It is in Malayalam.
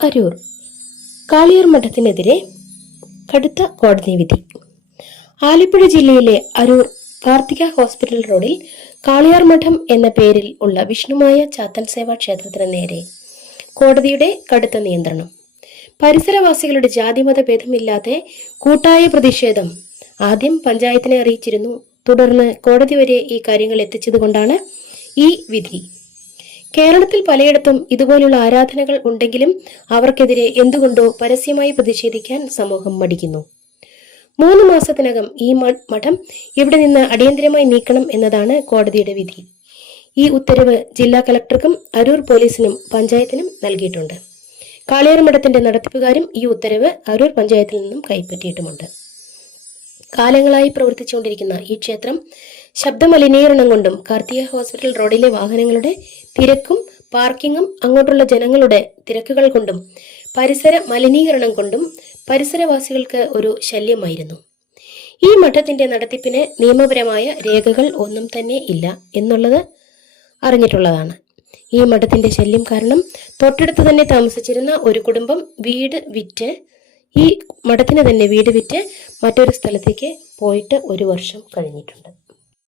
അരൂർ കാളിയാർ മഠത്തിനെതിരെ കടുത്ത കോടതി വിധി. ആലപ്പുഴ ജില്ലയിലെ അരൂർ കാർത്തിക ഹോസ്പിറ്റൽ റോഡിൽ കാളിയാർ മഠം എന്ന പേരിൽ ഉള്ള വിഷ്ണുമായ ചാത്തൻ സേവാ ക്ഷേത്രത്തിന് നേരെ കോടതിയുടെ കടുത്ത നിയന്ത്രണം. പരിസരവാസികളുടെ ജാതിമത ഭേദമില്ലാതെ കൂട്ടായ പ്രതിഷേധം ആദ്യം പഞ്ചായത്തിനെ അറിയിച്ചിരുന്നു. തുടർന്ന് കോടതി വരെ ഈ കാര്യങ്ങൾ എത്തിച്ചതുകൊണ്ടാണ് ഈ വിധി. കേരളത്തിൽ പലയിടത്തും ഇതുപോലുള്ള ആരാധനകൾ ഉണ്ടെങ്കിലും അവർക്കെതിരെ എന്തുകൊണ്ടോ പരസ്യമായി പ്രതിഷേധിക്കാൻ സമൂഹം മടിക്കുന്നു. 3 മാസത്തിനകം ഈ മഠം ഇവിടെ നിന്ന് അടിയന്തരമായി നീക്കണം എന്നതാണ് കോടതിയുടെ വിധി. ഈ ഉത്തരവ് ജില്ലാ കളക്ടർക്കും അരൂർ പോലീസിനും പഞ്ചായത്തിനും നൽകിയിട്ടുണ്ട്. കാളിയാർ മഠത്തിന്റെ നടത്തിപ്പുകാരും ഈ ഉത്തരവ് അരൂർ പഞ്ചായത്തിൽ നിന്നും കൈപ്പറ്റിയിട്ടുമുണ്ട്. കാലങ്ങളായി പ്രവർത്തിച്ചുകൊണ്ടിരിക്കുന്ന ഈ ക്ഷേത്രം ശബ്ദമലിനീകരണം കൊണ്ടും കാർത്തിക ഹോസ്പിറ്റൽ റോഡിലെ വാഹനങ്ങളുടെ തിരക്കും പാർക്കിങ്ങും അങ്ങോട്ടുള്ള ജനങ്ങളുടെ തിരക്കുകൾ കൊണ്ടും പരിസര മലിനീകരണം കൊണ്ടും പരിസരവാസികൾക്ക് ഒരു ശല്യമായിരുന്നു. ഈ മഠത്തിന്റെ നടത്തിപ്പിന് നിയമപരമായ രേഖകൾ ഒന്നും തന്നെ ഇല്ല എന്നുള്ളത് അറിഞ്ഞിട്ടുള്ളതാണ്. ഈ മഠത്തിന്റെ ശല്യം കാരണം തൊട്ടടുത്ത് തന്നെ താമസിച്ചിരുന്ന ഒരു കുടുംബം ഈ മഠത്തിന് തന്നെ വീട് വിറ്റ് മറ്റൊരു സ്ഥലത്തേക്ക് പോയിട്ട് 1 വർഷം കഴിഞ്ഞിട്ടുണ്ട്.